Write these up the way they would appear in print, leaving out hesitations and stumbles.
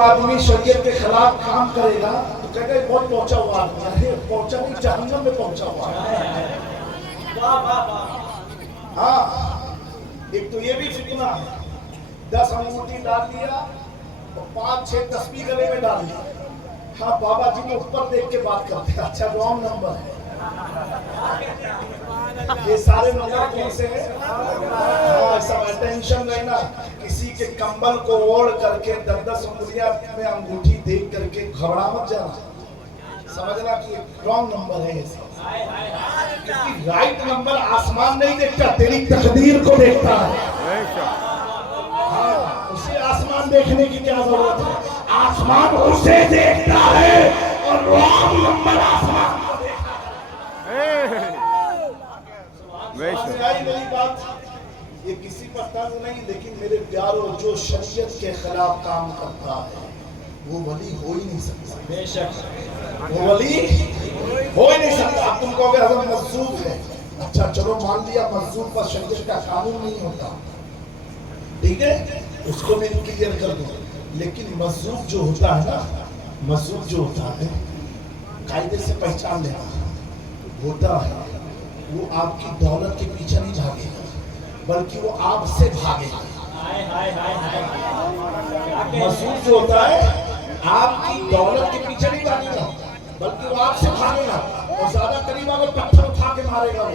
آدمی شریعت کے خلاف کام کرے گا تو کہے گا بہت پہنچا ہوا آدمی ہے، پہنچا نہیں جہنم میں پہنچا ہوا ہے۔ ہاں ایک تو یہ بھی فتنہ ہے، 10 انگوٹھی ڈال دیا اور 5-6 تسبیح گلے میں ڈال دیا۔ ہاں بابا جی کو اوپر دیکھ کے بات کرتے ہیں، اچھا رانگ نمبر ہے۔ یہ سارے نمبر کون سے ہیں؟ ہاں سب اٹینشن لینا، کسی کے کمبل کو اوڑھ کر کے 10 انگلیاں میں انگوٹھی دیکھ کر کے گھبرا مت جانا، سمجھنا کہ رانگ نمبر ہے یہ سب، کیونکہ رائٹ نمبر آسمان نہیں دیکھتا، تیری تقدیر کو دیکھتا ہے۔ ہاں اسے آسمان دیکھنے کی کیا ضرورت ہے، آسمان اسے دیکھتا ہے اور رانگ نمبر آسمان کو دیکھتا ہے۔ میری بات یہ کسی پر طرز نہیں، لیکن میرے پیاروں جو شریعت کے خلاف کام کرتا ہے وہ ولی ہو ہی نہیں سکتا، بے شک وہ ولی ہو ہی نہیں سکتا۔ اب تم کو اگر حضرت مجذوب ہے، اچھا چلو مان لیا مجذوب پر شریعت کا قانون نہیں ہوتا، ٹھیک ہے اس کو میں کلیئر کر دوں، لیکن مجذوب جو ہوتا ہے نا، مجذوب جو ہوتا ہے قاعدے سے پہچان لینا ہوتا ہے، وہ آپ کی دولت کے پیچھے نہیں بھاگے گا بلکہ وہ آپ سے بھاگے گا۔ مجذوب جو ہوتا ہے آپ کی دولت کے پیچھے نہیں بھاگے گا بلکہ وہ آپ سے بھاگے گا، اور زیادہ قریب آگے پتھر اٹھا کے مارے گا وہ،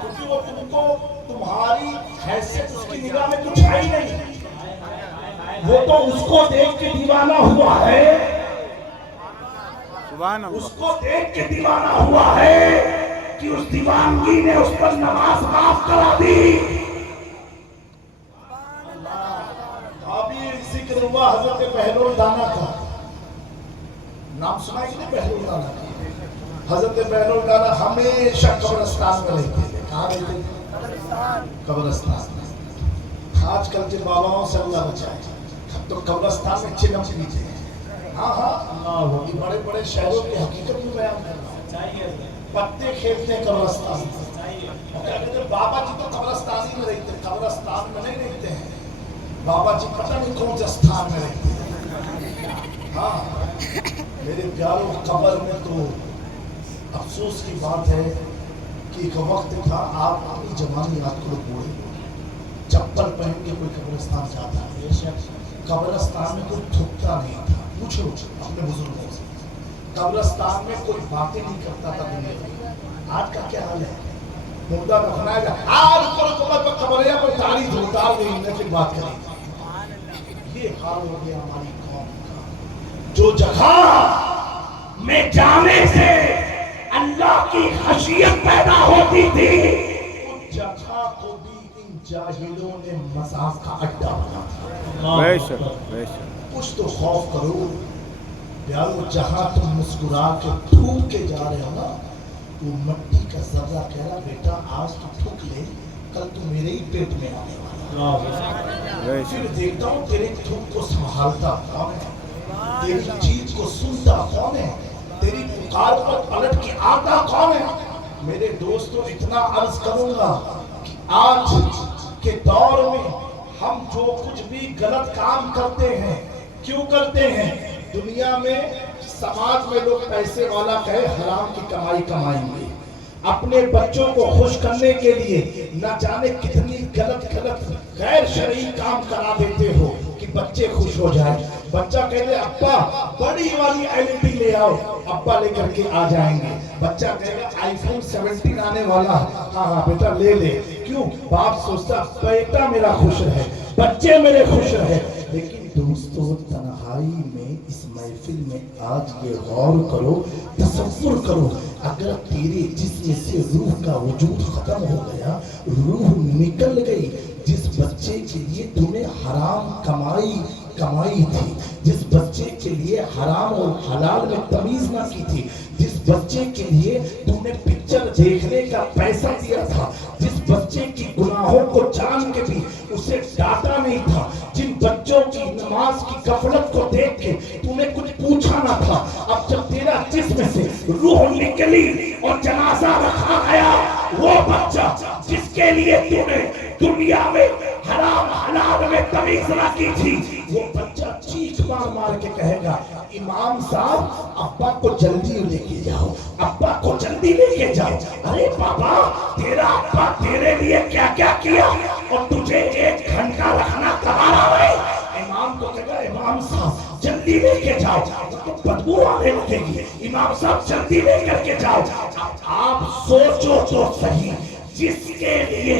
کیونکہ وہ تم کو تمہاری حیثیت اس کی نگاہ میں کچھ ہے ہی نہیں، وہ تو اس کو دیکھ کے دیوانہ ہوا ہے، اس کو دیکھ کے دیوانہ ہوا ہے کہ اس دیوانگی نے اس پر نماز معاف کرا دی۔ ابھی ذکر ہوا حضرت بہلول دانا کا، نام سنا ہے کہ نہیں بہلول دانا کا؟ حضرت بہلول دانا ہمیشہ قبرستان میں رہتے تھے، کہاں رہتے تھے؟ قبرستان میں۔ آج کل کے باباؤں سے اللہ بچائے، تو قبرستان میں چلم پیتے ہیں۔ ہاں ہاں یہ بڑے بڑے شہروں کی حقیقت میں بیان کرنا ہے، پتے کھیلتے ہیں قبرستان میں۔ بابا جی تو قبرستان ہی میں رہتے ہیں، قبرستان میں نہیں رہتے ہیں، بابا جی پتہ نہیں کون سے استھان میں رہتے ہیں۔ ہاں میرے پیاروں قبر میں تو افسوس کی بات ہے کہ ایک وقت تھا، آپ اپنی جوانی یاد کرو بوڑھے چپل پہن کے کوئی قبرستان جاتا ہے، قبرستان میں کوئی تھکتا نہیں تھا، پوچھو اپنے بزرگوں سے، قبرستان میں کوئی باتیں نہیں کرتا تھا دنیا میں۔ آج کا کیا حال ہے، مردہ دفنایا گیا، آج قبر پر قبریہ پر تاریخ اتار گئی، انہیں پھر بات کریں، یہ حال ہو گیا ہماری قوم کا۔ جو جگہ میں جانے سے اللہ کی خشیت پیدا ہوتی تھی، اس جگہ کو بھی ان جاہلوں نے مذاق کا اڈا بنا دیا۔ کچھ تو خوف کرو پیارو، جہاں تم مسکرا کے تھوک کے جا رہے ہو نا، وہ مٹی کا ذرہ کہہ رہا بیٹا آج تو تھوک لے، کل تو میرے ہی پیٹ میں آنے والا۔ پھر دیکھتا ہوں تیرے تھوک کو سنبھالتا کون ہے، تیری چیز کو سنتا کون ہے، تیری پکار پر پلٹ کے آتا کون ہے۔ میرے دوستو اتنا عرض کروں گا کہ آج کے دور میں ہم جو کچھ بھی غلط کام کرتے ہیں، کیوں کرتے ہیں؟ دنیا میں سماج میں لوگ پیسے والا کہے حرام کی کمائی کمائیں گے، اپنے بچوں کو خوش کرنے کے لیے نہ جانے کتنی غلط غیر شرعی کام کرا دیتے ہو کہ بچے خوش ہو جائیں۔ بچہ کہے ابا بڑی والی LED لے آؤ، ابا لے کر کے آ جائیں گے۔ بچہ کہے گا iPhone 17 آنے والا، ہاں ہاں بیٹا لے لے۔ کیوں؟ باپ سوچتا بیٹا میرا خوش رہے، بچے میرے خوش رہے۔ لیکن دوستو تنہائی میں اس محفل میں آج یہ غور کرو، تصور کرو، اگر تیرے جسم سے روح کا وجود ختم ہو گیا، روح نکل گئی، جس بچے کے لیے تمہیں حرام کمائی تھی، جس بچے کے لیے حرام اور حلال میں تمیز نہ کی تھی، جس بچے کے لیے تم نے پکچر دیکھنے کا پیسہ دیا تھا، جس بچے کی گناہوں کو جان کے بھی اسے ڈانٹا نہیں تھا، جن بچوں کی نماز کی غفلت کو دیکھ کے تمہیں کچھ پوچھا نہ تھا، اب جب تیرا جسم سے روح نکلی اور جنازہ رکھا گیا، وہ بچہ جس کے لیے تم نے دنیا میں حرام حلال میں تمیز نہ کی تھی، وہ بچہ چیخ مار مار کے کہے گا امام صاحب ابا کو جلدی لے کے جاؤ، ابا کو جلدی لے کے جاؤ۔ ارے بابا تیرا ابا تیرے لیے کیا کیا کیا اور تجھے 1 گھنٹہ رکھنا گوارا ہے؟ امام کو کہے گا امام صاحب جلدی لے کے جاؤ، بدبو آنے لگے گی، امام صاحب جلدی لے کر کے جاؤ۔ آپ سوچو تو صحیح، جس کے لیے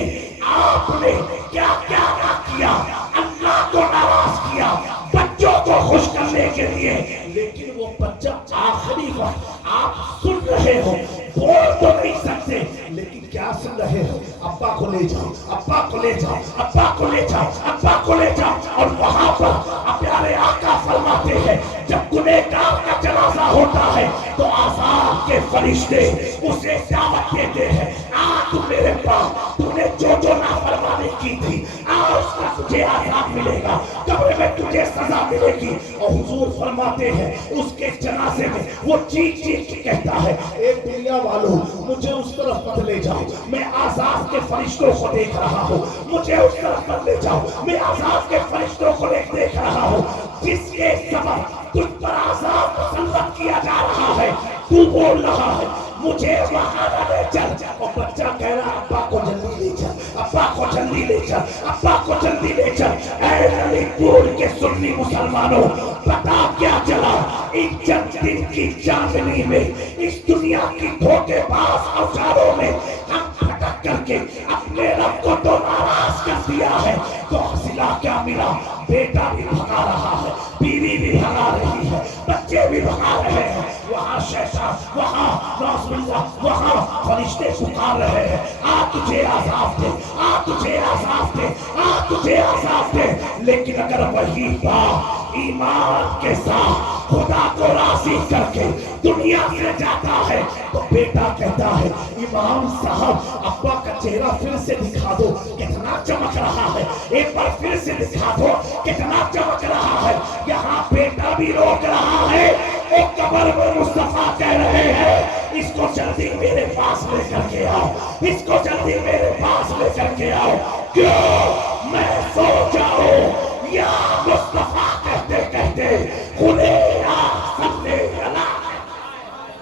آپ نے کیا کیا نہ کیا، اللہ کو ناراض کیا بچوں کو خوش کرنے کے لیے، لیکن وہ بچہ آخری وقت آپ سن رہے ہو، بول تو نہیں سکتے لیکن کیا سن رہے ہو؟ ابا کو لے جاؤ، ابا کو لے جاؤ، ابا کو لے جاؤ، ابا کو لے جاؤ۔ اور وہاں پر پیارے آقا فرماتے ہیں جب گنہگار کا جنازہ ہوتا ہے تو عذاب کے فرشتے اسے دعوت دیتے ہیں، آ تو میرے پاس، تو نے جو نافرمانی کی تھی اس کا تجھے عذاب ملے گا، قبر میں تجھے سزا ملے گی۔ اور حضور فرماتے ہیں اس کے جنازے میں وہ چیخ چیخ کے کہتا ہے اے دنیا والوں مجھے اس طرف مت لے جاؤ، میں عذاب کے فرشتوں کو دیکھ رہا ہوں، مجھے اس طرف مت لے جاؤ، میں عذاب کے فرشتوں کو دیکھ رہا ہوں، جس کے سبب تجھ پر عذاب مسلط کیا جا رہا ہے، تو بول رہا ہے مجھے وہاں نہ لے چل۔ اور بچہ کہہ رہا ابا کو جلدی لے چل، ابا کو جلدی لے چل، ابا کو جلدی لے چل۔ اے علی پور کے سنی مسلمانوں پتا کیا چلا، ان چند دن کی چاندنی میں، اس دنیا کی دھوکے باز اوزاروں میں ہم پھٹک کر کے اپنے رب کو تو ناراض کر دیا ہے، تو حاصلہ کیا ملا؟ بیٹا بھی بھگا رہا ہے، بیوی بھی بھگا رہی ہے، بچے بھی بھگا رہے ہیں، وہاں شیطان، وہاں نعوذ باللہ، وہاں فرشتے پکار رہے ہیں آ تجھے عذاب دے، آ تجھے عذاب دے، آ تجھے عذاب دے۔ لیکن اگر وہی باپ ایمان کے ساتھ خدا کو راضی کر کے دنیا سے جاتا ہے تو بیٹا کہتا ہے امام صاحب ابا کا چہرہ پھر سے دکھا دو کتنا چمک رہا ہے، ایک بار پھر سے دکھا دو کتنا چمک رہا ہے۔ یہاں بیٹا بھی روک رہا ہے، اور قبر میں مصطفیٰ کہہ رہے ہیں اس کو جلدی میرے پاس لے کر کے آؤ، اس کو جلدی میرے پاس لے کر کے آؤ، کیوں میں سو جاؤں یا مصطفیٰ کہتے کہتے خدے یا صلی اللہ۔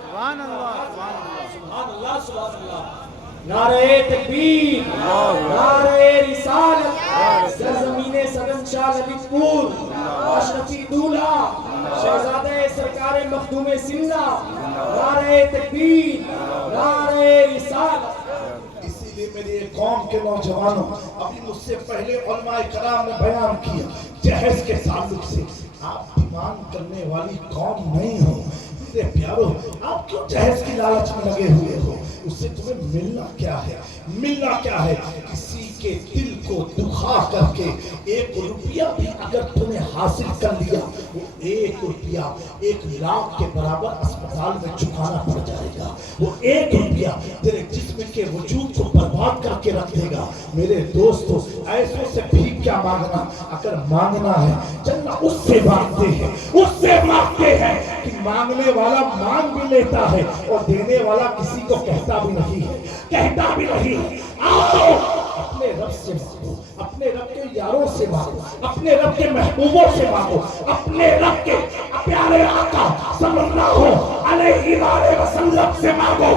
سبحان اللہ، سبحان اللہ، سبحان اللہ۔ نعرہ تکبیر، نعرہ رسالت، سرزمین سدن شاہ لبی پور، اشرفی دولہا، شہزادہ سرکار مخدوم سمنہ، نعرہ تکبیر، نعرہ رسالت۔ اسی لیے میری ایک قوم کے نوجوانوں، ابھی مجھ سے پہلے علماء کرام نے بیان کیا جہیز کے تعلق سے، آپ ایمان کرنے والی قوم نہیں ہو میرے پیارو، آپ کیوں جہیز کی لالچ میں لگے ہوئے ہو؟ اس سے تمہیں ملنا کیا ہے؟ ملنا کیا ہے؟ کسی کے دل کو دکھا کر کے 1 روپیہ بھی اگر تمہیں حاصل کر لیا، وہ 1 روپیہ 1 لاکھ کے برابر اسپتال میں چکانا پڑ جائے گا۔ وہ 1 روپیہ تیرے جسم کے وجود کو برباد کر کے رکھ دے گا۔ میرے دوستو ایسوں سے بھی کیا مانگنا، اگر مانگنا ہے چلنا اس سے مانگتے ہیں، اس سے مانگتے ہیں کہ مانگنے والا مانگ بھی لیتا ہے اور دینے والا کسی کو کہتا بھی نہیں ہے، کہتا بھی نہیں۔ آؤ اپنے رب سے مانگو، اپنے رب کے یاروں سے مانگو، اپنے رب کے محبوبوں سے مانگو، اپنے رب کے پیارے آقا صلی اللہ علیہ وآلہ وسلم سے مانگو۔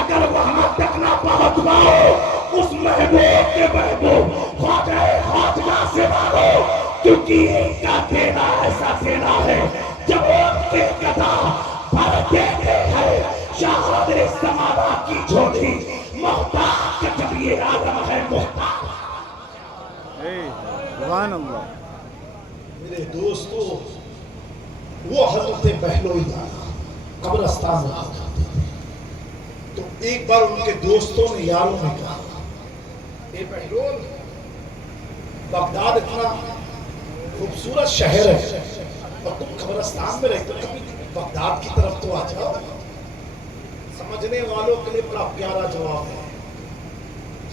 اگر وہاں تک نہ پہنچ پاؤ اس محبوب کے محبوب خواجہ خواجہ سے مانگو، کیونکہ ان کا دینا ایسا دینا ہے جب ان کے قضا بھر دیتے ہیں شاہد زمانہ کی جھولی، محتاج جب یہ عالم ہے محتاج۔ سبحان اللہ۔ میرے دوستو وہ حضرت بہلوئی قبرستان رہا کرتے تھے، تو ایک بار ان کے دوستوں نے یاروں نے کہا اے بہلول، بغداد اتنا خوبصورت شہر ہے اور تم قبرستان میں رہتے ہو، کبھی بغداد کی طرف تو آ جاؤ۔ سمجھنے والوں کے لیے بڑا پیارا جواب ہے۔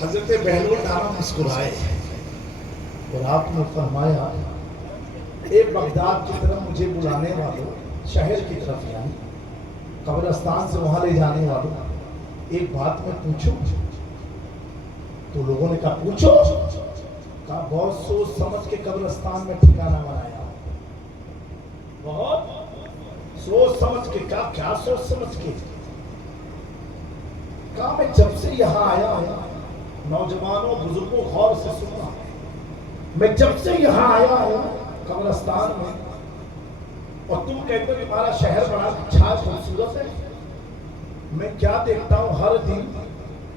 حضرت بہلول نانا مسکرائے اور آپ نے فرمایا اے بغداد کی طرف مجھے بلانے والوں، شہر کی طرف یعنی قبرستان سے وہاں لے جانے والوں، ایک بات میں پوچھوں؟ تو لوگوں نے کہا پوچھو۔ کہا بہت سوچ سمجھ کے قبرستان میں ٹھکانہ بنایا، بہت سوچ سمجھ کے. کیا سوچ سمجھ کے؟ کہا میں جب سے یہاں آیا ہوں، نوجوانوں بزرگوں غور سے سننا، میں جب سے یہاں آیا ہوں قبرستان میں، اور تم کہتے ہو کہ ہمارا شہر بڑا اچھا خوبصورت ہے، میں کیا دیکھتا ہوں ہر دن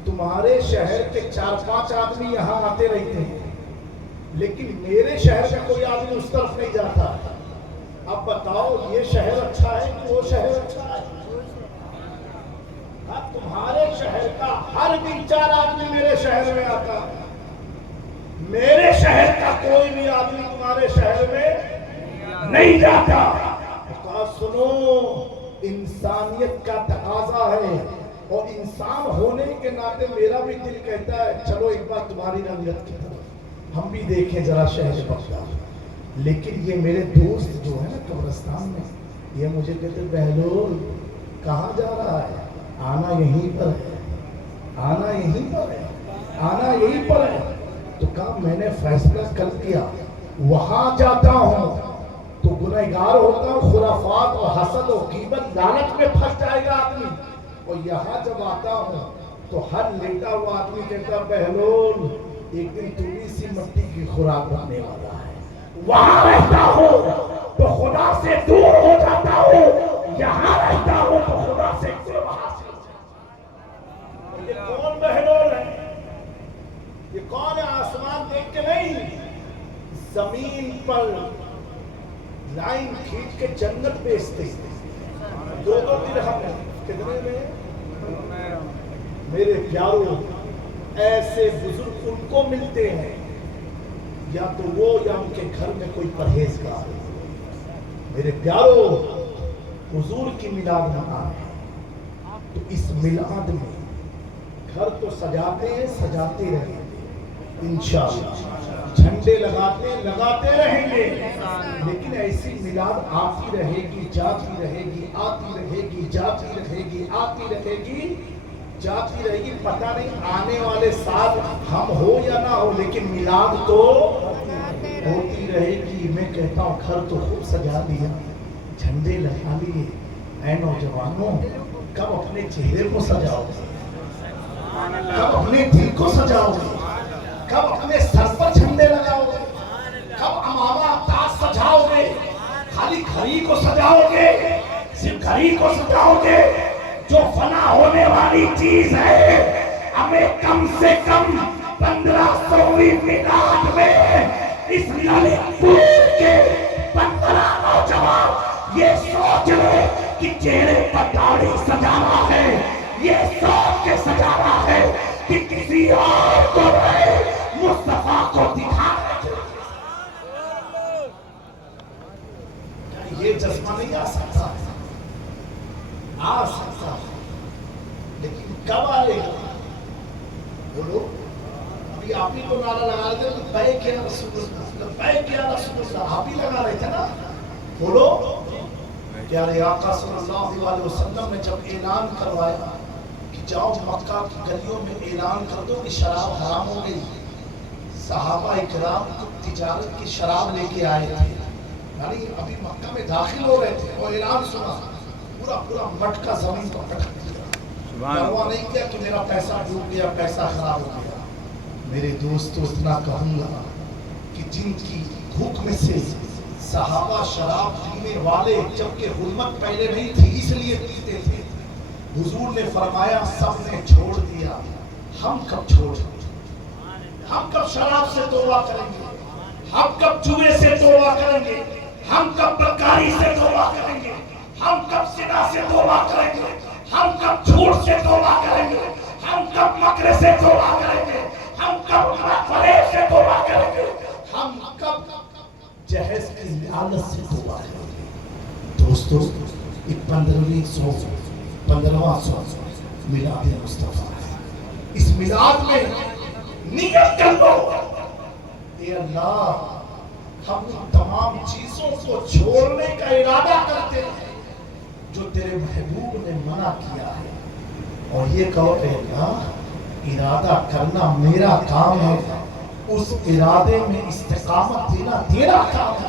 تمہارے شہر کے 4-5 آدمی یہاں آتے رہتے ہیں، لیکن میرے شہر کا کوئی آدمی اس طرف نہیں جاتا. اب بتاؤ یہ شہر اچھا ہے کہ وہ شہر اچھا ہے؟ تمہارے شہر کا ہر دن 4 آدمی میرے شہر میں آتا ہے، میرے شہر کا کوئی بھی آدمی تمہارے شہر میں نہیں جاتا. کہا سنو، انسانیت کا تقاضا ہے، اور انسان ہونے کے ناطے میرا بھی دل کہتا ہے چلو ایک بار تمہاری رنگت کی طرف ہم بھی دیکھیں ذرا شہر بغداد. لیکن یہ میرے دوست جو ہے نا قبرستان میں، یہ مجھے کہتے بہلول کہاں جا رہا ہے؟ آنا یہیں پر ہے، آنا یہیں پر ہے، آنا یہیں پر ہے. تو کہا میں نے فیصلہ کر لیا، وہاں جاتا ہوں تو گنہگار ہوتا ہوں، خرافات اور حسد و غیبت لعنت میں پھنس جائے گا آدمی، اور یہاں جب آتا ہوں تو ہر لیٹا ہوا آدمی کہتا بہلول ایک دن تو بھی اسی مٹی کی خوراک بننے والا ہے. وہاں رہتا ہوں تو خدا سے دور ہو جاتا ہوں، یہاں رہتا ہوں تو خدا سے قرب حاصل. یہ کون بہلول ہے؟ یہ کون ہے؟ آسمان دیکھ کے نہیں، زمین پر لائن کھینچ کے جنت بیچتے 2 درہم کتنے میں؟ میرے پیاروں، ایسے بزرگ ان کو ملتے ہیں یا تو وہ یا ان کے گھر میں کوئی پرہیزگار. میرے پیاروں، حضور کی میلاد منانا ہے تو اس میلاد میں گھر تو سجاتے ہیں، سجاتے رہیں گے انشاءاللہ، جھنڈے لگاتے رہیں گے، لیکن ایسی میلاد آتی رہے گی، جاتی رہے گی، آتی رہے گی، جاتی رہے گی، آتی رہے گی، جاتی رہے گی. پتہ نہیں آنے والے سال ہم ہو یا نہ ہو، لیکن میلاد تو ہوتی رہے گی. میں کہتا ہوں گھر تو خوب سجا لیا، جھنڈے لگا لیے. اے نوجوانوں، کب اپنے چہرے کو سجاؤ گے؟ کب اپنے دل کو سجاؤ گے؟ کب اپنے سر پر جھنڈے لگاؤ گے؟ کب امامہ تاج سجاؤ گے؟ خالی گھڑی کو سجاؤ گے؟ صرف گھڑی کو سجاؤ گے؟ جو فنا ہونے والی چیز ہے، ہمیں کم سے کم 1500ویں میلاد میں اس للت پور کے 15 نوجوان یہ سوچ لے کہ چہرے پر داڑھی سجانا ہے، یہ سوچ کے سجانا ہے کہ کسی اور کو نہیں، مصطفیٰ کو دکھانے کے لیے. یہ جذبہ نہیں آ سکتا؟ آ سکتا، لیکن کب آئے گا؟ بولو. ابھی آپ ہی کو نعرہ لگا رہے تھے لبیک یا رسول اللہ، لبیک یا رسول اللہ، آپ ہی لگا رہے تھے نا. بولو. پیارے آقا صلی اللہ علیہ وسلم نے جب اعلان کروایا کہ جاؤ مکہ کی گلیوں میں اعلان کر دو کہ شراب حرام ہو گئی، صحابہ اکرام تجارت کی شراب لے کے آئے تھے، یعنی ابھی مکہ میں داخل ہو رہے تھے، اور اعلان سنا، پورا مٹکا زمین پر پٹک دیا. پرواہ نہیں کیا کہ میرا پیسہ ڈوب گیا، پیسہ خراب ہو گیا. میرے دوستو اتنا کہوں گا کہ جن کی بھوک میں سے صحابہ شراب پینے والے، جبکہ حرمت پہلے نہیں تھی اس لیے پیتے تھے، حضور نے فرمایا سب نے چھوڑ دیا، ہم کب چھوڑ دیں؟ ہم کب شراب سے توبہ کریں گے؟ ہم کب جوئے سے توبہ کریں گے؟ ہم کب بدکاری سے توبہ کریں گے؟ ہم کب زنا سے توبہ کریں گے؟ ہم کب جھوٹ سے توبہ کریں گے؟ ہم کب مکر سے توبہ کریں گے؟ ہم کب فریب سے توبہ کریں گے؟ ہم کب جہیز کی لعنت سے توبہ کریں گے؟ دوستو، ایک 15واں سو میلاد مصطفیٰ ہے. اس میلاد میں نیت کر لو، اے اللہ ہم تمام چیزوں کو چھوڑنے کا ارادہ کرتے ہیں جو تیرے محبوب نے منع کیا ہے، اور یہ کہو اے اللہ ارادہ کرنا میرا کام ہے، اس ارادے میں استقامت دینا تیرا کام ہے.